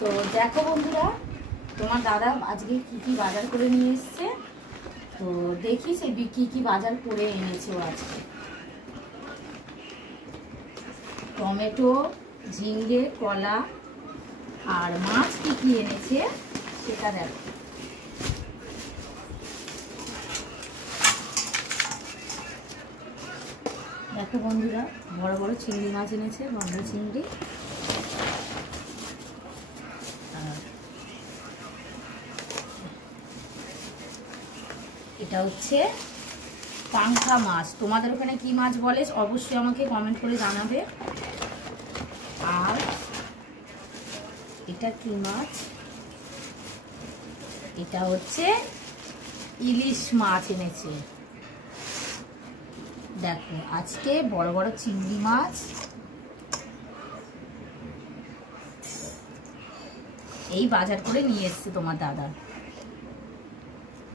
তো দেখো বন্ধুরা, তোমার দাদা আজকে কি কি বাজার করে নিয়ে এসছে। তো দেখি সে কি কি বাজার করে এনেছে ও আজকে। টমেটো, ঝিঙে, কলা আর মাছ কি কি এনেছে সেটা দেখো। দেখো বন্ধুরা, বড় বড় চিংড়ি মাছ এনেছে, গলদা চিংড়ি। এটা হচ্ছে পাঙ্খা মাছ। তোমাদের ওখানে কি মাছ বলে অবশ্যই আমাকে কমেন্ট করে জানাবে। আর এটা কি মাছ? এটা হচ্ছে ইলিশ মাছ এনেছে। দেখো আজকে বড় বড় চিংড়ি মাছ, এই বাজার করে নিয়ে এসছে তোমার দাদা।